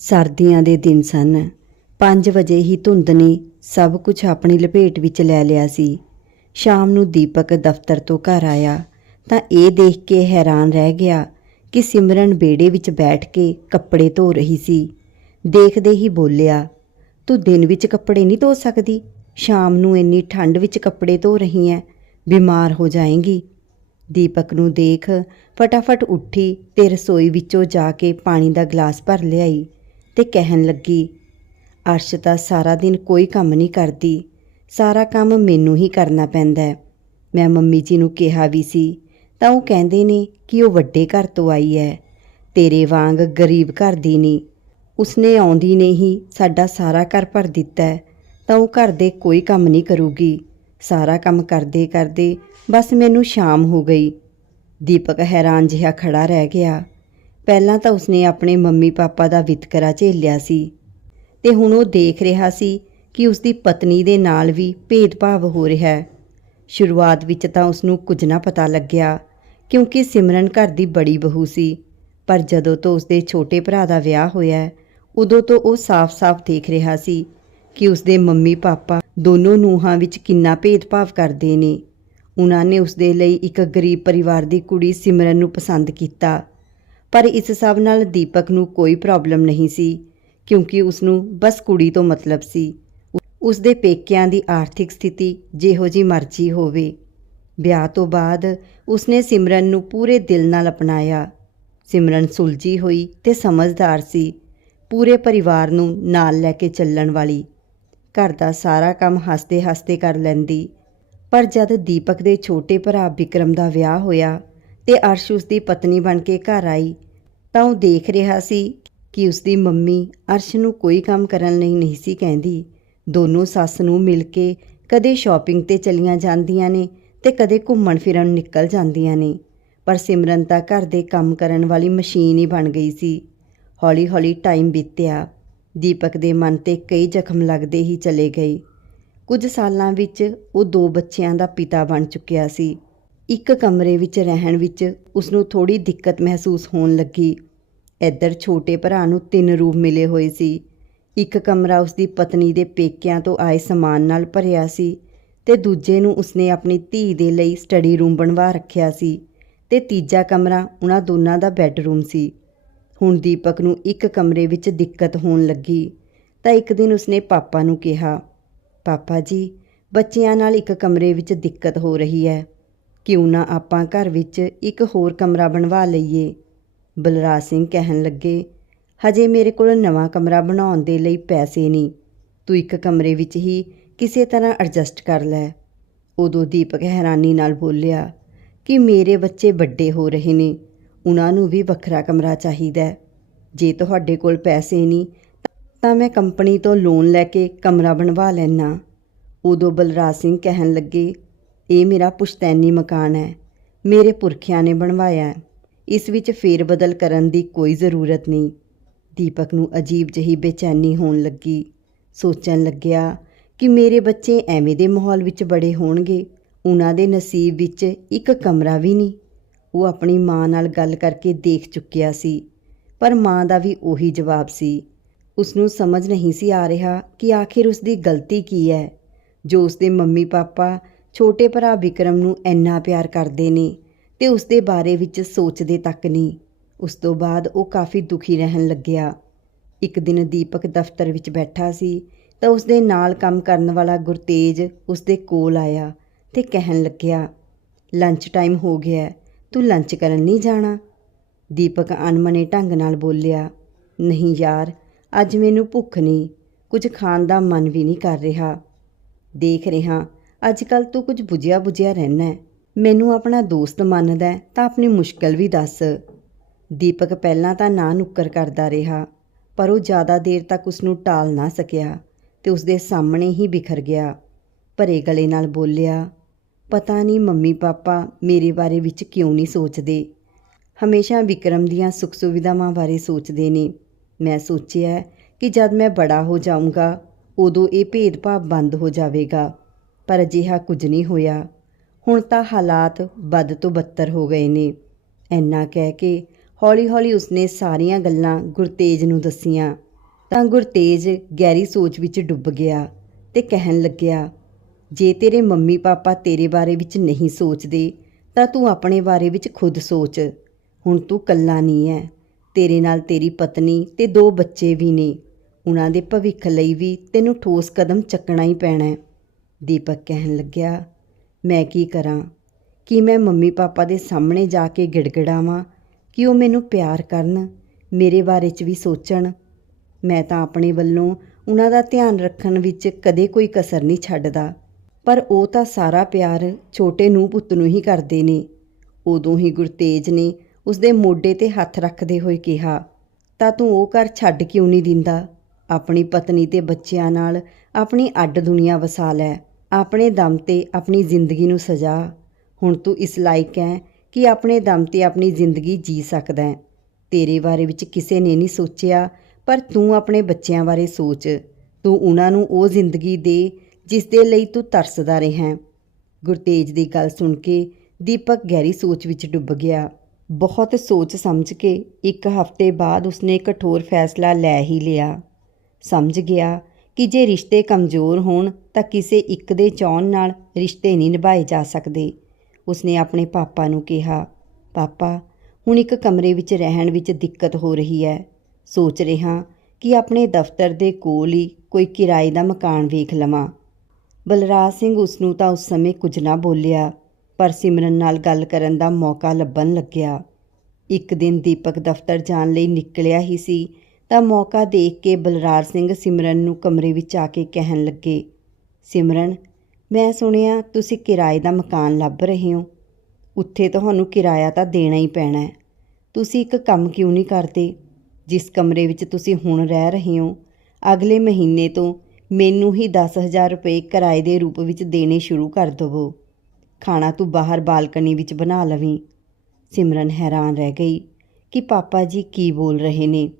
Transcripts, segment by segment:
ਸਰਦੀਆਂ ਦੇ ਦਿਨ ਸਨ। 5 ਵਜੇ ਹੀ ਧੁੰਦ ਨੇ ਸਭ ਕੁਝ ਆਪਣੀ ਲਪੇਟ ਵਿੱਚ ਲੈ ਲਿਆ ਸੀ। ਸ਼ਾਮ ਨੂੰ ਦੀਪਕ ਦਫ਼ਤਰ ਤੋਂ ਘਰ ਆਇਆ ਤਾਂ ਇਹ ਦੇਖ ਕੇ ਹੈਰਾਨ ਰਹਿ ਗਿਆ ਕਿ ਸਿਮਰਨ ਬੇੜੇ ਵਿੱਚ ਬੈਠ ਕੇ ਕੱਪੜੇ ਧੋ ਰਹੀ ਸੀ। ਦੇਖਦੇ ਹੀ ਬੋਲਿਆ, ਤੂੰ ਦਿਨ ਵਿੱਚ ਕੱਪੜੇ ਨਹੀਂ ਧੋ ਸਕਦੀ? ਸ਼ਾਮ ਨੂੰ ਇੰਨੀ ਠੰਡ ਵਿੱਚ ਕੱਪੜੇ ਧੋ ਰਹੀ ਐ, ਬਿਮਾਰ ਹੋ ਜਾਏਂਗੀ। ਦੀਪਕ ਨੂੰ ਦੇਖ ਫਟਾਫਟ ਉੱਠੀ ਤੇ ਰਸੋਈ ਵਿੱਚੋਂ ਜਾ ਕੇ ਪਾਣੀ ਦਾ ਗਲਾਸ ਭਰ ਲਿਆਈ। ਤੇ ਕਹਿਣ ਲੱਗੀ, ਅਰਸ਼ ਤਾਂ ਸਾਰਾ ਦਿਨ ਕੋਈ ਕੰਮ ਨਹੀਂ ਕਰਦੀ, ਸਾਰਾ ਕੰਮ ਮੈਨੂੰ ਹੀ ਕਰਨਾ ਪੈਂਦਾ ਹੈ। ਮੈਂ ਮੰਮੀ ਜੀ ਨੂੰ ਕਿਹਾ ਵੀ ਸੀ, ਤਾਂ ਉਹ ਕਹਿੰਦੇ ਨੇ ਕਿ ਉਹ ਵੱਡੇ ਘਰ ਤੋਂ ਆਈ ਹੈ, ਤੇਰੇ ਵਾਂਗ ਗਰੀਬ ਘਰ ਦੀ ਨਹੀਂ ਉਸਨੇ ਆਉਂਦੀ ਨੇ ਹੀ ਸਾਡਾ ਸਾਰਾ ਘਰ ਭਰ ਦਿੱਤਾ ਹੈ, ਤਾਂ ਉਹ ਘਰ ਦੇ ਕੋਈ ਕੰਮ ਨਹੀਂ ਕਰੂਗੀ। ਸਾਰਾ ਕੰਮ ਕਰਦੇ ਕਰਦੇ ਬਸ ਮੈਨੂੰ ਸ਼ਾਮ ਹੋ ਗਈ। ਦੀਪਕ ਹੈਰਾਨ ਜਿਹਾ ਖੜਾ ਰਹਿ ਗਿਆ। ਪਹਿਲਾਂ ਤਾਂ ਉਸਨੇ ਆਪਣੇ ਮੰਮੀ ਪਾਪਾ ਦਾ ਵਿਤਕਰਾ ਝੇਲਿਆ ਸੀ ਤੇ ਹੁਣ ਉਹ ਦੇਖ ਰਿਹਾ ਸੀ ਕਿ ਉਸਦੀ ਪਤਨੀ ਦੇ ਨਾਲ ਵੀ ਭੇਦਭਾਵ ਹੋ ਰਿਹਾ ਹੈ। ਸ਼ੁਰੂਆਤ ਵਿੱਚ ਤਾਂ ਉਸ ਨੂੰ ਕੁਝ ਨਾ ਪਤਾ ਲੱਗਿਆ, ਕਿਉਂਕਿ ਸਿਮਰਨ ਘਰ ਦੀ ਬੜੀ ਬਹੂ ਸੀ। ਪਰ ਜਦੋਂ ਤੋਂ ਉਸਦੇ ਛੋਟੇ ਭਰਾ ਦਾ ਵਿਆਹ ਹੋਇਆ ਉਦੋਂ ਤੋਂ ਉਹ ਸਾਫ਼-ਸਾਫ਼ ਦੇਖ ਰਿਹਾ ਸੀ ਕਿ ਉਸਦੇ ਮੰਮੀ ਪਾਪਾ ਦੋਨੋਂ ਨੂੰਹਾਂ ਵਿੱਚ ਕਿੰਨਾ ਭੇਦਭਾਵ ਕਰਦੇ ਨੇ। ਉਹਨਾਂ ਨੇ ਉਸਦੇ ਲਈ ਇੱਕ ਗਰੀਬ ਪਰਿਵਾਰ ਦੀ ਕੁੜੀ ਸਿਮਰਨ ਨੂੰ ਪਸੰਦ ਕੀਤਾ। ਪਰ ਇਸ ਸਭ ਨਾਲ ਦੀਪਕ ਨੂੰ ਕੋਈ ਪ੍ਰੋਬਲਮ ਨਹੀਂ ਸੀ, ਕਿਉਂਕਿ ਉਸ ਨੂੰ ਬਸ ਕੁੜੀ ਤੋਂ ਮਤਲਬ ਸੀ। ਉਸ ਦੇ ਪੇਕਿਆਂ ਦੀ ਆਰਥਿਕ ਸਥਿਤੀ ਜਿਹੋ ਜੀ ਮਰਜ਼ੀ ਹੋਵੇ। ਵਿਆਹ ਤੋਂ ਬਾਅਦ ਉਸਨੇ ਸਿਮਰਨ ਨੂੰ ਪੂਰੇ ਦਿਲ ਨਾਲ ਅਪਣਾਇਆ। ਸਿਮਰਨ ਸੁਲਝੀ ਹੋਈ ਤੇ ਸਮਝਦਾਰ ਸੀ। ਪੂਰੇ ਪਰਿਵਾਰ ਨੂੰ ਨਾਲ ਲੈ ਕੇ ਚੱਲਣ ਵਾਲੀ। ਘਰ ਦਾ ਸਾਰਾ ਕੰਮ ਹੱਸਦੇ-ਹੱਸਦੇ ਕਰ ਲੈਂਦੀ। ਪਰ ਜਦ ਦੀਪਕ ਦੇ ਛੋਟੇ ਭਰਾ ਵਿਕਰਮ ਦਾ ਵਿਆਹ ਹੋਇਆ ਤੇ ਅਰਸ਼ ਉਸ ਦੀ ਪਤਨੀ ਬਣ ਕੇ ਘਰ ਆਈ ਤਾਂ ਉਹ ਦੇਖ ਰਿਹਾ ਸੀ ਕਿ ਉਸ ਦੀ ਮੰਮੀ ਅਰਸ਼ ਨੂੰ ਕੋਈ ਕੰਮ ਕਰਨ ਲਈ ਨਹੀਂ ਸੀ ਕਹਿੰਦੀ। ਦੋਨੋਂ ਸੱਸ ਨੂੰ ਮਿਲ ਕੇ ਕਦੇ ਸ਼ਾਪਿੰਗ ਤੇ ਚਲੀਆਂ ਜਾਂਦੀਆਂ ਨੇ ਤੇ ਕਦੇ ਘੁੰਮਣ ਫਿਰਨ ਨਿਕਲ ਜਾਂਦੀਆਂ ਨੇ। ਪਰ ਸਿਮਰਨ ਤਾਂ ਘਰ ਦੇ ਕੰਮ ਕਰਨ ਵਾਲੀ ਮਸ਼ੀਨ ਹੀ ਬਣ ਗਈ ਸੀ। ਹੌਲੀ-ਹੌਲੀ ਟਾਈਮ ਬੀਤਿਆ। ਦੀਪਕ ਦੇ ਮਨ ਤੇ ਕਈ ਜ਼ਖਮ ਲੱਗਦੇ ਹੀ ਚਲੇ ਗਏ। ਕੁਝ ਸਾਲਾਂ ਵਿੱਚ ਉਹ ਦੋ ਬੱਚਿਆਂ ਦਾ ਪਿਤਾ ਬਣ ਚੁੱਕਿਆ ਸੀ। ਇੱਕ ਕਮਰੇ ਵਿੱਚ ਰਹਿਣ ਵਿੱਚ ਉਸ ਨੂੰ ਥੋੜੀ ਦਿੱਕਤ ਮਹਿਸੂਸ ਹੋਣ ਲੱਗੀ। ਇੱਧਰ ਛੋਟੇ ਭਰਾ ਨੂੰ ਤਿੰਨ ਰੂਮ ਮਿਲੇ ਹੋਏ ਸੀ। ਇੱਕ ਕਮਰਾ ਉਸਦੀ ਪਤਨੀ ਦੇ ਪੇਕਿਆਂ ਤੋਂ ਆਏ ਸਮਾਨ ਨਾਲ ਭਰਿਆ ਸੀ ਤੇ ਦੂਜੇ ਨੂੰ ਉਸਨੇ ਆਪਣੀ ਧੀ ਦੇ ਲਈ ਸਟੱਡੀ ਰੂਮ ਬਣਵਾ ਰੱਖਿਆ ਸੀ ਤੇ ਤੀਜਾ ਕਮਰਾ ਉਹਨਾਂ ਦੋਨਾਂ ਦਾ ਬੈੱਡਰੂਮ ਸੀ। ਹੁਣ ਦੀਪਕ ਨੂੰ ਇੱਕ ਕਮਰੇ ਵਿੱਚ ਦਿੱਕਤ ਹੋਣ ਲੱਗੀ ਤਾਂ ਇੱਕ ਦਿਨ ਉਸਨੇ ਪਾਪਾ ਨੂੰ ਕਿਹਾ, ਪਾਪਾ ਜੀ, ਬੱਚਿਆਂ ਨਾਲ ਇੱਕ ਕਮਰੇ ਵਿੱਚ ਦਿੱਕਤ ਹੋ ਰਹੀ ਹੈ। ਕਿਉਂ ਨਾ ਆਪਾਂ ਘਰ ਵਿੱਚ ਇੱਕ ਹੋਰ ਕਮਰਾ ਬਣਵਾ ਲਈਏ? ਬਲਰਾਜ ਸਿੰਘ ਕਹਿਣ ਲੱਗੇ, ਹਜੇ ਮੇਰੇ ਕੋਲ ਨਵਾਂ ਕਮਰਾ ਬਣਾਉਣ ਦੇ ਲਈ ਪੈਸੇ ਨਹੀਂ। ਤੂੰ ਇੱਕ ਕਮਰੇ ਵਿੱਚ ਹੀ ਕਿਸੇ ਤਰ੍ਹਾਂ ਐਡਜਸਟ ਕਰ ਲੈ। ਉਦੋਂ ਦੀਪਕ ਹੈਰਾਨੀ ਨਾਲ ਬੋਲਿਆ, ਕਿ ਮੇਰੇ ਬੱਚੇ ਵੱਡੇ ਹੋ ਰਹੇ ਨੇ, ਉਹਨਾਂ ਨੂੰ ਵੀ ਵੱਖਰਾ ਕਮਰਾ ਚਾਹੀਦਾ ਜੇ ਤੁਹਾਡੇ ਕੋਲ ਪੈਸੇ ਨਹੀਂ, ਤਾਂ ਮੈਂ ਕੰਪਨੀ ਤੋਂ ਲੋਨ ਲੈ ਕੇ ਕਮਰਾ ਬਣਵਾ ਲੈਣਾ ਉਦੋਂ ਬਲਰਾਜ ਸਿੰਘ ਕਹਿਣ ਲੱਗੇ, ਇਹ ਮੇਰਾ ਪੁਸ਼ਤੈਨੀ ਮਕਾਨ ਹੈ, ਮੇਰੇ ਪੁਰਖਿਆਂ ਨੇ ਬਣਵਾਇਆ ਇਸ ਵਿੱਚ ਫੇਰ ਬਦਲ ਕਰਨ ਦੀ ਕੋਈ ਜ਼ਰੂਰਤ ਨਹੀਂ। ਦੀਪਕ ਨੂੰ ਅਜੀਬ ਜਿਹੀ ਬੇਚੈਨੀ ਹੋਣ ਲੱਗੀ। ਸੋਚਣ ਲੱਗਿਆ ਕਿ ਮੇਰੇ ਬੱਚੇ ਐਵੇਂ ਦੇ ਮਾਹੌਲ ਵਿੱਚ ਬੜੇ ਹੋਣਗੇ। ਉਹਨਾਂ ਦੇ ਨਸੀਬ ਵਿੱਚ ਇੱਕ ਕਮਰਾ ਵੀ ਨਹੀਂ। ਉਹ ਆਪਣੀ ਮਾਂ ਨਾਲ ਗੱਲ ਕਰਕੇ ਦੇਖ ਚੁੱਕਿਆ ਸੀ, ਪਰ ਮਾਂ ਦਾ ਵੀ ਉਹੀ ਜਵਾਬ ਸੀ। ਉਸ ਨੂੰ ਸਮਝ ਨਹੀਂ ਸੀ ਆ ਰਿਹਾ ਕਿ ਆਖਿਰ ਉਸ ਦੀ ਗਲਤੀ ਕੀ ਹੈ। ਜੋ ਉਸ ਦੇ ਮੰਮੀ ਪਾਪਾ ਛੋਟੇ ਭਰਾ ਵਿਕਰਮ ਨੂੰ ਇੰਨਾ ਪਿਆਰ ਕਰਦੇ ਨੇ ਤੇ ਉਸ ਦੇ ਬਾਰੇ ਵਿੱਚ ਸੋਚਦੇ ਤੱਕ ਨਹੀਂ। ਉਸ ਤੋਂ ਬਾਅਦ ਉਹ ਕਾਫੀ ਦੁਖੀ ਰਹਿਣ ਲੱਗਿਆ। ਇੱਕ ਦਿਨ ਦੀਪਕ ਦਫ਼ਤਰ ਵਿੱਚ ਬੈਠਾ ਸੀ, ਤਾਂ ਉਸ ਦੇ ਨਾਲ ਕੰਮ ਕਰਨ ਵਾਲਾ ਗੁਰਤੇਜ ਉਸ ਦੇ ਕੋਲ ਆਇਆ ਤੇ ਕਹਿਣ ਲੱਗਿਆ, ਲੰਚ ਟਾਈਮ ਹੋ ਗਿਆ ਤੂੰ ਲੰਚ ਕਰਨ ਨਹੀਂ ਜਾਣਾ? ਦੀਪਕ ਅਨਮਨੇ ਢੰਗ ਨਾਲ ਬੋਲਿਆ, ਨਹੀਂ ਯਾਰ, ਅੱਜ ਮੈਨੂੰ ਭੁੱਖ ਨਹੀਂ, ਕੁਝ ਖਾਣ ਦਾ ਮਨ ਵੀ ਨਹੀਂ ਕਰ ਰਿਹਾ। ਦੇਖ ਰਿਹਾ, ਅੱਜ ਕੱਲ ਤੂੰ ਕੁਝ ਬੁਝਿਆ ਬੁਝਿਆ ਰਹਿਣਾ ਹੈ। ਮੈਨੂੰ ਆਪਣਾ ਦੋਸਤ ਮੰਨਦਾ ਤਾਂ ਆਪਣੀ ਮੁਸ਼ਕਲ ਵੀ ਦੱਸ। ਦੀਪਕ ਪਹਿਲਾਂ ਤਾਂ ਨਾ ਨੁੱਕਰ ਕਰਦਾ ਰਿਹਾ, ਪਰ ਉਹ ਜ਼ਿਆਦਾ ਦੇਰ ਤੱਕ ਉਸ ਨੂੰ ਟਾਲ ਨਾ ਸਕਿਆ ਤੇ ਉਸ ਦੇ ਸਾਹਮਣੇ ਹੀ ਬਿਖਰ ਗਿਆ। ਭਰੇ ਗਲੇ ਨਾਲ ਬੋਲਿਆ, ਪਤਾ ਨਹੀਂ ਮੰਮੀ ਪਾਪਾ ਮੇਰੇ ਬਾਰੇ ਵਿੱਚ ਕਿਉਂ ਨਹੀਂ ਸੋਚਦੇ? ਹਮੇਸ਼ਾ ਵਿਕਰਮ ਦੀਆਂ ਸੁੱਖ ਸੁਵਿਧਾਵਾਂ ਬਾਰੇ ਸੋਚਦੇ ਨੇ। ਮੈਂ ਸੋਚਿਆ ਕਿ ਜਦ ਮੈਂ ਬੜਾ ਹੋ ਜਾਊਂਗਾ, ਉਦੋਂ ਇਹ ਭੇਦਭਾਵ ਬੰਦ ਹੋ ਜਾਵੇਗਾ, ਪਰ ਅਜਿਹਾ ਕੁਝ ਨਹੀਂ ਹੋਇਆ। ਹੁਣ ਤਾਂ ਹਾਲਾਤ ਵੱਧ ਤੋਂ ਬੱਤਰ ਹੋ ਗਏ ਨੇ। ਐਨਾ ਕਹਿ ਕੇ ਹੌਲੀ-ਹੌਲੀ ਉਸਨੇ ਸਾਰੀਆਂ ਗੱਲਾਂ ਗੁਰਤੇਜ ਨੂੰ ਦੱਸੀਆਂ। ਤਾਂ ਗੁਰਤੇਜ ਗਹਿਰੀ ਸੋਚ ਵਿੱਚ ਡੁੱਬ ਗਿਆ ਤੇ ਕਹਿਣ ਲੱਗਿਆ, ਜੇ ਤੇਰੇ ਮੰਮੀ ਪਾਪਾ ਤੇਰੇ ਬਾਰੇ ਵਿੱਚ ਨਹੀਂ ਸੋਚਦੇ, ਤਾਂ ਤੂੰ ਆਪਣੇ ਬਾਰੇ ਵਿੱਚ ਖੁਦ ਸੋਚ। ਹੁਣ ਤੂੰ ਕੱਲਾ ਨਹੀਂ ਹੈ ਤੇਰੇ ਨਾਲ ਤੇਰੀ ਪਤਨੀ ਤੇ ਦੋ ਬੱਚੇ ਵੀ ਨੇ। ਉਹਨਾਂ ਦੇ ਭਵਿੱਖ ਲਈ ਵੀ ਤੈਨੂੰ ਠੋਸ ਕਦਮ ਚੱਕਣਾ ਹੀ ਪੈਣਾ ਦੀਪਕ ਕਹਿਣ ਲੱਗਿਆ ਮੈਂ ਕੀ ਕਰਾਂ? ਕੀ ਮੈਂ ਮੰਮੀ ਪਾਪਾ ਦੇ ਸਾਹਮਣੇ ਜਾ ਕੇ ਗਿੜਗਿੜਾਵਾਂ? ਕਿ ਉਹ ਮੈਨੂੰ ਪਿਆਰ ਕਰਨ? ਮੇਰੇ ਬਾਰੇ 'ਚ ਵੀ ਸੋਚਣ? ਮੈਂ ਤਾਂ ਆਪਣੇ ਵੱਲੋਂ ਉਹਨਾਂ ਦਾ ਧਿਆਨ ਰੱਖਣ ਵਿੱਚ ਕਦੇ ਕੋਈ ਕਸਰ ਨਹੀਂ ਛੱਡਦਾ। ਪਰ ਉਹ ਤਾਂ ਸਾਰਾ ਪਿਆਰ ਛੋਟੇ ਨੂੰ ਪੁੱਤ ਨੂੰ ਹੀ ਕਰਦੇ ਨੇ। ਉਦੋਂ ਹੀ ਗੁਰਤੇਜ ਨੇ ਉਸਦੇ ਮੋਢੇ ਤੇ ਹੱਥ ਰੱਖਦੇ ਹੋਏ ਕਿਹਾ, ਤਾਂ ਤੂੰ ਉਹ ਘਰ ਛੱਡ ਕਿਉਂ ਨਹੀਂ ਦਿੰਦਾ? ਆਪਣੀ ਪਤਨੀ ਤੇ ਬੱਚਿਆਂ ਨਾਲ ਆਪਣੀ ਅੱਡ ਦੁਨੀਆ ਵਸਾ ਲੈ। ਆਪਣੇ ਦਮ ਤੇ ਆਪਣੀ ਜ਼ਿੰਦਗੀ ਨੂੰ ਸਜਾ। ਹੁਣ ਤੂੰ ਇਸ ਲਾਇਕ ਹੈ ਕਿ ਆਪਣੇ ਦਮ ਤੇ ਆਪਣੀ ਜ਼ਿੰਦਗੀ ਜੀ ਸਕਦਾ ਹੈ। ਤੇਰੇ ਬਾਰੇ ਵਿੱਚ ਕਿਸੇ ਨੇ ਨਹੀਂ ਸੋਚਿਆ, ਪਰ ਤੂੰ ਆਪਣੇ ਬੱਚਿਆਂ ਬਾਰੇ ਸੋਚ। ਤੂੰ ਉਹਨਾਂ ਨੂੰ ਉਹ ਜ਼ਿੰਦਗੀ ਦੇ ਜਿਸ ਦੇ ਲਈ ਤੂੰ ਤਰਸਦਾ ਰਿਹਾ ਹੈ। ਗੁਰਤੇਜ ਦੀ ਗੱਲ ਸੁਣ ਕੇ ਦੀਪਕ ਗਹਿਰੀ ਸੋਚ ਵਿੱਚ ਡੁੱਬ ਗਿਆ। ਬਹੁਤ ਸੋਚ ਸਮਝ ਕੇ ਇੱਕ ਹਫ਼ਤੇ ਬਾਅਦ ਉਸਨੇ ਕਠੋਰ ਫੈਸਲਾ ਲੈ ਹੀ ਲਿਆ। ਸਮਝ ਗਿਆ ਕਿ ਜੇ ਰਿਸ਼ਤੇ ਕਮਜ਼ੋਰ ਹੋਣ ਤਾਂ ਕਿਸੇ ਇੱਕ ਦੇ ਚਾਹਣ ਨਾਲ ਰਿਸ਼ਤੇ ਨਹੀਂ ਨਿਭਾਏ ਜਾ ਸਕਦੇ। ਉਸਨੇ ਆਪਣੇ ਪਾਪਾ ਨੂੰ ਕਿਹਾ, ਪਾਪਾ, ਹੁਣ ਇੱਕ ਕਮਰੇ ਵਿੱਚ ਰਹਿਣ ਵਿੱਚ ਦਿੱਕਤ ਹੋ ਰਹੀ ਹੈ। ਸੋਚ ਰਿਹਾ ਕਿ ਆਪਣੇ ਦਫ਼ਤਰ ਦੇ ਕੋਲ ਹੀ ਕੋਈ ਕਿਰਾਏ ਦਾ ਮਕਾਨ ਵੇਖ ਲਵਾਂ। ਬਲਰਾਜ ਸਿੰਘ ਉਸ ਨੂੰ ਤਾਂ ਉਸ ਸਮੇਂ ਕੁਝ ਨਾ ਬੋਲਿਆ, ਪਰ ਸਿਮਰਨ ਨਾਲ ਗੱਲ ਕਰਨ ਦਾ ਮੌਕਾ ਲੱਭਣ ਲੱਗਿਆ। ਇੱਕ ਦਿਨ ਦੀਪਕ ਦਫ਼ਤਰ ਜਾਣ ਲਈ ਨਿਕਲਿਆ ਹੀ ਸੀ ਤਾਂ ਮੌਕਾ ਦੇਖ ਕੇ ਬਲਰਾਰ ਸਿੰਘ ਸਿਮਰਨ ਨੂੰ ਕਮਰੇ ਵਿੱਚ ਆ ਕੇ ਕਹਿਣ ਲੱਗੇ, ਸਿਮਰਨ, ਮੈਂ ਸੁਣਿਆ ਤੁਸੀਂ ਕਿਰਾਏ ਦਾ ਮਕਾਨ ਲੱਭ ਰਹੇ ਹੋ। ਉੱਥੇ ਤੁਹਾਨੂੰ ਕਿਰਾਇਆ ਤਾਂ ਦੇਣਾ ਹੀ ਪੈਣਾ ਹੈ। ਤੁਸੀਂ ਇੱਕ ਕੰਮ ਕਿਉਂ ਨਹੀਂ ਕਰਦੇ? ਜਿਸ ਕਮਰੇ ਵਿੱਚ ਤੁਸੀਂ ਹੁਣ ਰਹਿ ਰਹੇ ਹੋ, ਅਗਲੇ ਮਹੀਨੇ ਤੋਂ ਮੈਨੂੰ ਹੀ 10000 ਰੁਪਏ ਕਿਰਾਏ ਦੇ ਰੂਪ ਵਿੱਚ ਦੇਣੇ ਸ਼ੁਰੂ ਕਰ ਦਵੋ। ਖਾਣਾ ਤੂੰ ਬਾਹਰ ਬਾਲਕਨੀ ਵਿੱਚ ਬਣਾ ਲਵੀਂ। ਸਿਮਰਨ ਹੈਰਾਨ ਰਹਿ ਗਈ ਕਿ ਪਾਪਾ ਜੀ ਕੀ ਬੋਲ ਰਹੇ ਨੇ।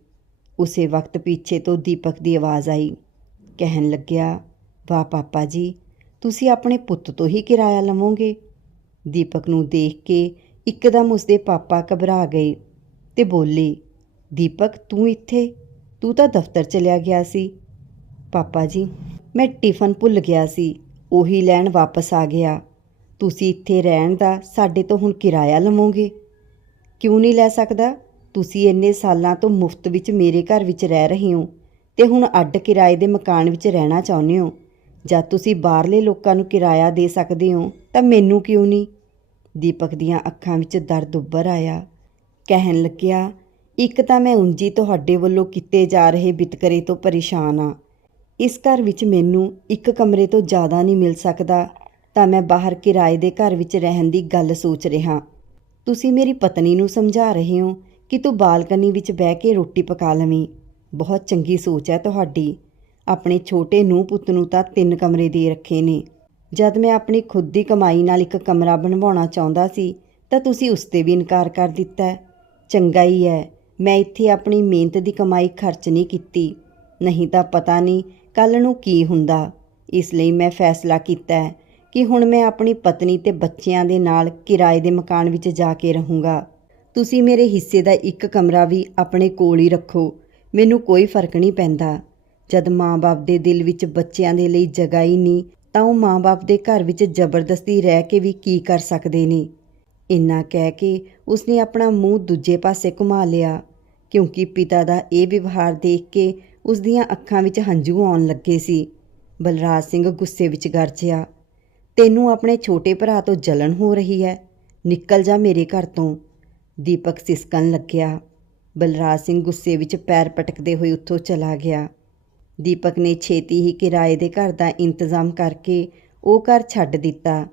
ਉਸੇ ਵਕਤ ਪਿੱਛੇ ਤੋਂ ਦੀਪਕ ਦੀ ਆਵਾਜ਼ ਆਈ। ਕਹਿਣ ਲੱਗਿਆ, ਵਾਹ ਪਾਪਾ ਜੀ, ਤੁਸੀਂ ਆਪਣੇ ਪੁੱਤ ਤੋਂ ਹੀ ਕਿਰਾਇਆ ਲਵੋਗੇ? ਦੀਪਕ ਨੂੰ ਦੇਖ ਕੇ ਇੱਕਦਮ ਉਸਦੇ ਪਾਪਾ ਘਬਰਾ ਗਏ ਤੇ ਬੋਲੇ, ਦੀਪਕ, ਤੂੰ ਇੱਥੇ? ਤੂੰ ਤਾਂ ਦਫ਼ਤਰ ਚਲਿਆ ਗਿਆ ਸੀ। ਪਾਪਾ ਜੀ, ਮੈਂ ਟਿਫਨ ਭੁੱਲ ਗਿਆ ਸੀ, ਉਹੀ ਲੈਣ ਵਾਪਸ ਆ ਗਿਆ। ਤੁਸੀਂ ਇੱਥੇ ਰਹਿਣ ਦਾ ਸਾਡੇ ਤੋਂ ਹੁਣ ਕਿਰਾਇਆ ਲਵੋਗੇ? ਕਿਉਂ ਨਹੀਂ ਲੈ ਸਕਦਾ? ਤੁਸੀਂ ਇੰਨੇ ਸਾਲਾਂ ਤੋਂ ਮੁਫਤ ਵਿੱਚ ਮੇਰੇ ਘਰ ਵਿੱਚ ਰਹਿ ਰਹੇ ਹੋ ਤੇ ਹੁਣ ਅੱਡ ਕਿਰਾਏ ਦੇ ਮਕਾਨ ਵਿੱਚ ਰਹਿਣਾ ਚਾਹੁੰਦੇ ਹੋ ਜਦ ਤੁਸੀਂ ਬਾਹਰਲੇ ਲੋਕਾਂ ਨੂੰ ਕਿਰਾਇਆ ਦੇ ਸਕਦੇ ਹੋ, ਤਾਂ ਮੈਨੂੰ ਕਿਉਂ ਨਹੀਂ? ਦੀਪਕ ਦੀਆਂ ਅੱਖਾਂ ਵਿੱਚ ਦਰਦ ਉੱਭਰ ਆਇਆ। ਕਹਿਣ ਲੱਗਿਆ, ਇੱਕ ਤਾਂ ਮੈਂ ਉਂਜੀ ਤੁਹਾਡੇ ਵੱਲੋਂ ਕੀਤੇ ਜਾ ਰਹੇ ਵਿਤਕਰੇ ਤੋਂ ਪਰੇਸ਼ਾਨ ਆ ਇਸ ਘਰ ਵਿੱਚ ਮੈਨੂੰ ਇੱਕ ਕਮਰੇ ਤੋਂ ਜ਼ਿਆਦਾ ਨਹੀਂ ਮਿਲ ਸਕਦਾ, ਤਾਂ ਮੈਂ ਬਾਹਰ ਕਿਰਾਏ ਦੇ ਘਰ ਵਿੱਚ ਰਹਿਣ ਦੀ ਗੱਲ ਸੋਚ ਰਿਹਾ। ਤੁਸੀਂ ਮੇਰੀ ਪਤਨੀ ਨੂੰ ਸਮਝਾ ਰਹੇ ਹੋ ਕਿ ਤੂੰ ਬਾਲਕਨੀ ਵਿੱਚ ਬਹਿ ਕੇ ਰੋਟੀ ਪਕਾ ਲਵੀਂ। ਬਹੁਤ ਚੰਗੀ ਸੋਚ ਹੈ ਤੁਹਾਡੀ। ਆਪਣੇ ਛੋਟੇ ਨੂੰ ਪੁੱਤ ਨੂੰ ਤਾਂ ਤਿੰਨ ਕਮਰੇ ਦੇ ਰੱਖੇ ਨੇ। ਜਦ ਮੈਂ ਆਪਣੀ ਖੁਦ ਦੀ ਕਮਾਈ ਨਾਲ ਇੱਕ ਕਮਰਾ ਬਣਵਾਉਣਾ ਚਾਹੁੰਦਾ ਸੀ, ਤਾਂ ਤੁਸੀਂ ਉਸ ਤੇ ਵੀ ਇਨਕਾਰ ਕਰ ਦਿੱਤਾ ਚੰਗਾ ਹੀ ਹੈ। ਮੈਂ ਇੱਥੇ ਆਪਣੀ ਮਿਹਨਤ ਦੀ ਕਮਾਈ ਖਰਚ ਨਹੀਂ ਕੀਤੀ। ਨਹੀਂ ਤਾਂ ਪਤਾ ਨਹੀਂ ਕੱਲ ਨੂੰ ਕੀ ਹੁੰਦਾ। ਇਸ ਲਈ ਮੈਂ ਫੈਸਲਾ ਕੀਤਾ ਕਿ ਹੁਣ ਮੈਂ ਆਪਣੀ ਪਤਨੀ ਤੇ ਬੱਚਿਆਂ ਦੇ ਨਾਲ ਕਿਰਾਏ ਦੇ ਮਕਾਨ ਵਿੱਚ ਜਾ ਕੇ ਰਹੂੰਗਾ। ਤੁਸੀਂ ਮੇਰੇ ਹਿੱਸੇ ਦਾ ਇੱਕ ਕਮਰਾ ਵੀ ਆਪਣੇ ਕੋਲ ਹੀ ਰੱਖੋ। ਮੈਨੂੰ ਕੋਈ ਫ਼ਰਕ ਨਹੀਂ ਪੈਂਦਾ। ਜਦ ਮਾਂ-ਬਾਪ ਦੇ ਦਿਲ ਵਿੱਚ ਬੱਚਿਆਂ ਦੇ ਲਈ ਜਗ੍ਹਾ ਹੀ ਨਹੀਂ, ਤਾਂ ਉਹ ਮਾਂ-ਬਾਪ ਦੇ ਘਰ ਵਿੱਚ ਜ਼ਬਰਦਸਤੀ ਰਹਿ ਕੇ ਵੀ ਕੀ ਕਰ ਸਕਦੇ ਨੇ? ਇੰਨਾ ਕਹਿ ਕੇ ਉਸਨੇ ਆਪਣਾ ਮੂੰਹ ਦੂਜੇ ਪਾਸੇ ਘੁਮਾ ਲਿਆ, ਕਿਉਂਕਿ ਪਿਤਾ ਦਾ ਇਹ ਵਿਵਹਾਰ ਦੇਖ ਕੇ ਉਸ ਦੀਆਂ ਅੱਖਾਂ ਵਿੱਚ ਹੰਝੂ ਆਉਣ ਲੱਗੇ ਸੀ। ਬਲਰਾਜ ਸਿੰਘ ਗੁੱਸੇ ਵਿੱਚ ਗਰਜਿਆ, ਤੈਨੂੰ ਆਪਣੇ ਛੋਟੇ ਭਰਾ ਤੋਂ ਜਲਨ ਹੋ ਰਹੀ ਹੈ। ਨਿਕਲ ਜਾ ਮੇਰੇ ਘਰ ਤੋਂ। ਦੀਪਕ ਸਿਸਕਣ ਲੱਗਿਆ। ਬਲਰਾਜ ਸਿੰਘ ਗੁੱਸੇ ਵਿੱਚ ਪੈਰ ਪਟਕਦੇ ਹੋਏ ਉੱਥੋਂ ਚਲਾ ਗਿਆ। ਦੀਪਕ ਨੇ ਛੇਤੀ ਹੀ ਕਿਰਾਏ ਦੇ ਘਰ ਦਾ ਇੰਤਜ਼ਾਮ ਕਰਕੇ ਉਹ ਘਰ ਛੱਡ ਦਿੱਤਾ।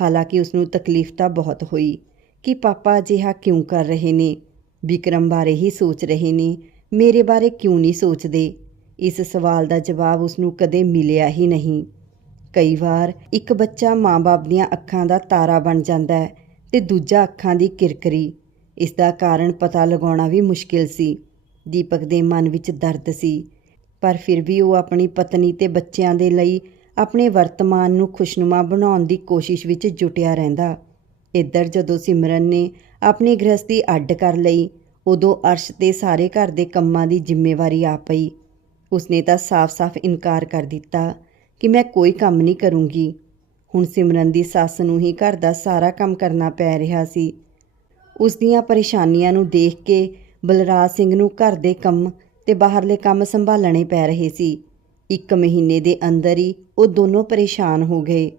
ਹਾਲਾਂਕਿ ਉਸ ਨੂੰ ਤਕਲੀਫ ਤਾਂ ਬਹੁਤ ਹੋਈ ਕਿ ਪਾਪਾ ਅਜਿਹਾ ਕਿਉਂ ਕਰ ਰਹੇ ਨੇ? ਵਿਕਰਮ ਬਾਰੇ ਹੀ ਸੋਚ ਰਹੇ ਨੇ। ਮੇਰੇ ਬਾਰੇ ਕਿਉਂ ਨਹੀਂ ਸੋਚਦੇ? ਇਸ ਸਵਾਲ ਦਾ ਜਵਾਬ ਉਸ ਨੂੰ ਕਦੇ ਮਿਲਿਆ ਹੀ ਨਹੀਂ। ਕਈ ਵਾਰ ਇੱਕ ਬੱਚਾ ਮਾਂ-ਬਾਪ ਦੀਆਂ ਅੱਖਾਂ ਦਾ ਤਾਰਾ ਬਣ ਜਾਂਦਾ ਹੈ ਤੇ ਦੂਜਾ ਅੱਖਾਂ ਦੀ ਕਿਰਕਰੀ। ਇਸ ਦਾ ਕਾਰਨ ਪਤਾ ਲਗਾਉਣਾ ਵੀ ਮੁਸ਼ਕਿਲ ਸੀ। ਦੀਪਕ ਦੇ ਮਨ ਵਿੱਚ ਦਰਦ ਸੀ, ਪਰ ਫਿਰ ਵੀ ਉਹ ਆਪਣੀ ਪਤਨੀ ਤੇ ਬੱਚਿਆਂ ਦੇ ਲਈ ਆਪਣੇ ਵਰਤਮਾਨ ਨੂੰ ਖੁਸ਼ਨੁਮਾ ਬਣਾਉਣ ਦੀ ਕੋਸ਼ਿਸ਼ ਵਿੱਚ ਜੁਟਿਆ ਰਹਿੰਦਾ। ਇੱਧਰ ਜਦੋਂ ਸਿਮਰਨ ਨੇ ਆਪਣੀ ਗ੍ਰਸਤੀ ਅੱਡ ਕਰ ਲਈ, ਉਦੋਂ ਅਰਸ਼ ਤੇ ਸਾਰੇ ਘਰ ਦੇ ਕੰਮਾਂ ਦੀ ਜ਼ਿੰਮੇਵਾਰੀ ਆ ਪਈ। ਉਸਨੇ ਤਾਂ ਸਾਫ਼-ਸਾਫ਼ ਇਨਕਾਰ ਕਰ ਦਿੱਤਾ ਕਿ ਮੈਂ ਕੋਈ ਕੰਮ ਨਹੀਂ ਕਰੂੰਗੀ। ਹੁਣ ਸਿਮਰਨ ਦੀ ਸੱਸ ਨੂੰ ਹੀ ਘਰ ਦਾ ਸਾਰਾ ਕੰਮ ਕਰਨਾ ਪੈ ਰਿਹਾ ਸੀ। ਉਸ ਦੀਆਂ ਪਰੇਸ਼ਾਨੀਆਂ ਨੂੰ ਦੇਖ ਕੇ ਬਲਰਾਜ ਸਿੰਘ ਨੂੰ ਘਰ ਦੇ ਕੰਮ ਤੇ ਬਾਹਰਲੇ ਕੰਮ ਸੰਭਾਲਣੇ ਪੈ ਰਹੇ ਸੀ। ਇੱਕ ਮਹੀਨੇ ਦੇ ਅੰਦਰ ਹੀ ਉਹ ਦੋਨੋਂ ਪਰੇਸ਼ਾਨ ਹੋ ਗਏ।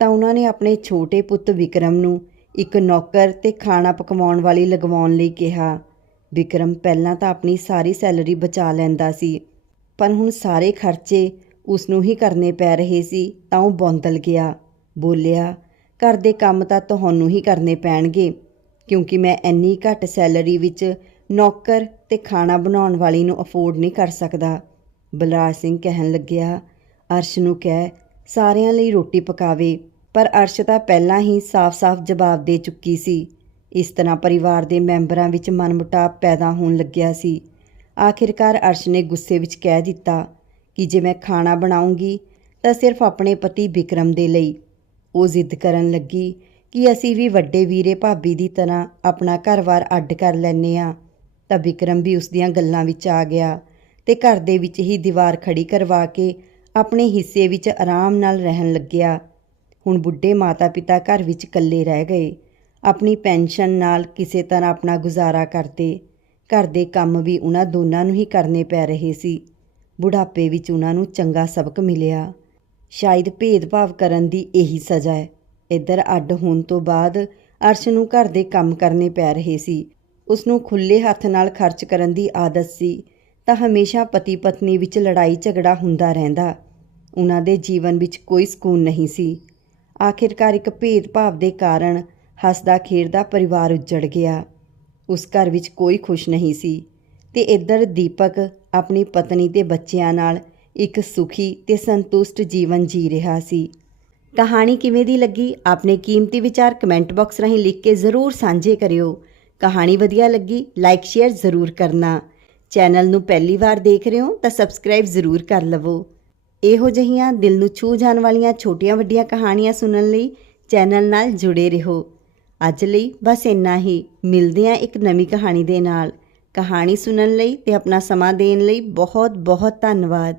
ਤਾਂ ਉਹਨਾਂ ਨੇ ਆਪਣੇ ਛੋਟੇ ਪੁੱਤ ਵਿਕਰਮ ਨੂੰ ਇੱਕ ਨੌਕਰ ਤੇ ਖਾਣਾ ਪਕਵਾਉਣ ਵਾਲੀ ਲਗਵਾਉਣ ਲਈ ਕਿਹਾ। ਵਿਕਰਮ ਪਹਿਲਾਂ ਤਾਂ ਆਪਣੀ ਸਾਰੀ ਸੈਲਰੀ ਬਚਾ ਲੈਂਦਾ ਸੀ, ਪਰ ਹੁਣ ਸਾਰੇ ਖਰਚੇ ਉਸ ਨੂੰ ਹੀ ਕਰਨੇ ਪੈ ਰਹੇ ਸੀ, ਤਾਂ ਉਹ ਬੌਂਦਲ ਗਿਆ। ਬੋਲਿਆ, ਘਰ ਦੇ ਕੰਮ ਤਾਂ ਤੁਹਾਨੂੰ ਹੀ ਕਰਨੇ ਪੈਣਗੇ। ਕਿਉਂਕਿ ਮੈਂ ਇੰਨੀ ਘੱਟ ਸੈਲਰੀ ਵਿੱਚ ਨੌਕਰ ਤੇ ਖਾਣਾ ਬਣਾਉਣ ਵਾਲੀ ਨੂੰ ਅਫੋਰਡ ਨਹੀਂ ਕਰ ਸਕਦਾ। ਬਲਰਾਜ ਸਿੰਘ ਕਹਿਣ ਲੱਗਿਆ, ਅਰਸ਼ ਨੂੰ ਕਹਿ, ਸਾਰਿਆਂ ਲਈ ਰੋਟੀ ਪਕਾਵੇ, ਪਰ ਅਰਸ਼ ਤਾਂ ਪਹਿਲਾਂ ਹੀ ਸਾਫ਼-ਸਾਫ਼ ਜਵਾਬ ਦੇ ਚੁੱਕੀ ਸੀ। ਇਸ ਤਰ੍ਹਾਂ ਪਰਿਵਾਰ ਦੇ ਮੈਂਬਰਾਂ ਵਿੱਚ ਮਨਮੁਟਾਵ ਪੈਦਾ ਹੋਣ ਲੱਗਿਆ ਸੀ। ਆਖਿਰਕਾਰ ਅਰਸ਼ ਨੇ ਗੁੱਸੇ ਵਿੱਚ ਕਹਿ ਦਿੱਤਾ ਕਿ ਜੇ ਮੈਂ ਖਾਣਾ ਬਣਾਉਂਗੀ ਤਾਂ ਸਿਰਫ ਆਪਣੇ ਪਤੀ ਵਿਕਰਮ ਦੇ ਲਈ। ਉਹ ਜ਼ਿੱਦ ਕਰਨ ਲੱਗੀ ਕਿ ਅਸੀਂ ਵੀ ਵੱਡੇ ਵੀਰੇ ਭਾਬੀ ਦੀ ਤਰ੍ਹਾਂ ਆਪਣਾ ਘਰ-ਬਾਰ ਅੱਡ ਕਰ ਲੈਨੇ ਆ ਤਾਂ ਵਿਕਰਮ ਵੀ ਉਸ ਦੀਆਂ ਗੱਲਾਂ ਵਿੱਚ ਆ ਗਿਆ ਤੇ ਘਰ ਦੇ ਵਿੱਚ ਹੀ ਦੀਵਾਰ ਖੜੀ ਕਰਵਾ ਕੇ ਆਪਣੇ ਹਿੱਸੇ ਵਿੱਚ ਆਰਾਮ ਨਾਲ ਰਹਿਣ ਲੱਗਿਆ। ਹੁਣ ਬੁੱਢੇ ਮਾਤਾ-ਪਿਤਾ ਘਰ ਵਿੱਚ ਇਕੱਲੇ ਰਹਿ ਗਏ। ਆਪਣੀ ਪੈਨਸ਼ਨ ਨਾਲ ਕਿਸੇ ਤਰ੍ਹਾਂ ਆਪਣਾ ਗੁਜ਼ਾਰਾ ਕਰਦੇ। ਘਰ ਦੇ ਕੰਮ ਵੀ ਉਹਨਾਂ ਦੋਨਾਂ ਨੂੰ ਹੀ ਕਰਨੇ ਪੈ ਰਹੇ ਸੀ। ਬੁਢਾਪੇ ਵਿੱਚ ਉਹਨਾਂ ਨੂੰ ਚੰਗਾ ਸਬਕ ਮਿਲਿਆ। ਸ਼ਾਇਦ ਭੇਦਭਾਵ ਕਰਨ ਦੀ ਇਹੀ ਸਜ਼ਾ ਹੈ। ਇੱਧਰ ਅੱਡ ਹੋਣ ਤੋਂ ਬਾਅਦ ਅਰਸ਼ ਨੂੰ ਘਰ ਦੇ ਕੰਮ ਕਰਨੇ ਪੈ ਰਹੇ ਸੀ। ਉਸ ਨੂੰ ਖੁੱਲੇ ਹੱਥ ਨਾਲ ਖਰਚ ਕਰਨ ਦੀ ਆਦਤ ਸੀ, ਤਾਂ ਹਮੇਸ਼ਾ ਪਤੀ ਪਤਨੀ ਵਿੱਚ ਲੜਾਈ ਝਗੜਾ ਹੁੰਦਾ ਰਹਿੰਦਾ। ਉਹਨਾਂ ਦੇ ਜੀਵਨ ਵਿੱਚ ਕੋਈ ਸਕੂਨ ਨਹੀਂ ਸੀ। ਆਖਿਰਕਾਰ ਇੱਕ ਭੇਦਭਾਵ ਦੇ ਕਾਰਨ ਹੱਸਦਾ ਖੇਡਦਾ ਪਰਿਵਾਰ ਉੱਜੜ ਗਿਆ। ਉਸ ਘਰ ਵਿੱਚ ਕੋਈ ਖੁਸ਼ ਨਹੀਂ ਸੀ ਤੇ ਇੱਧਰ ਦੀਪਕ ਆਪਣੀ ਪਤਨੀ ਤੇ ਬੱਚਿਆਂ ਨਾਲ ਇੱਕ ਸੁਖੀ ਤੇ ਸੰਤੁਸ਼ਟ ਜੀਵਨ ਜੀ ਰਿਹਾ ਸੀ। ਕਹਾਣੀ ਕਿਵੇਂ ਦੀ ਲੱਗੀ ਆਪਣੇ ਕੀਮਤੀ ਵਿਚਾਰ ਕਮੈਂਟ ਬਾਕਸ ਰਾਹੀਂ ਲਿਖ ਕੇ ਜ਼ਰੂਰ ਸਾਂਝੇ ਕਰਿਓ। ਕਹਾਣੀ ਵਧੀਆ ਲੱਗੀ, ਲਾਈਕ, ਸ਼ੇਅਰ ਜ਼ਰੂਰ ਕਰਨਾ। ਚੈਨਲ ਨੂੰ ਪਹਿਲੀ ਵਾਰ ਦੇਖ ਰਹੇ ਹੋ ਤਾਂ ਸਬਸਕ੍ਰਾਈਬ ਜ਼ਰੂਰ ਕਰ ਲਵੋ। ਇਹੋ ਜਿਹੀਆਂ ਦਿਲ ਨੂੰ ਛੂ ਜਾਣ ਵਾਲੀਆਂ ਛੋਟੀਆਂ ਵੱਡੀਆਂ ਕਹਾਣੀਆਂ ਸੁਣਨ ਲਈ ਚੈਨਲ ਨਾਲ ਜੁੜੇ ਰਹੋ। ਅੱਜ ਲਈ ਬਸ ਇੰਨਾ ਹੀ। ਮਿਲਦੇ ਹਾਂ ਇੱਕ ਨਵੀਂ ਕਹਾਣੀ ਦੇ ਨਾਲ। ਕਹਾਣੀ ਸੁਣਨ ਲਈ ਤੇ ਆਪਣਾ ਸਮਾਂ ਦੇਣ ਲਈ ਬਹੁਤ ਬਹੁਤ ਧੰਨਵਾਦ।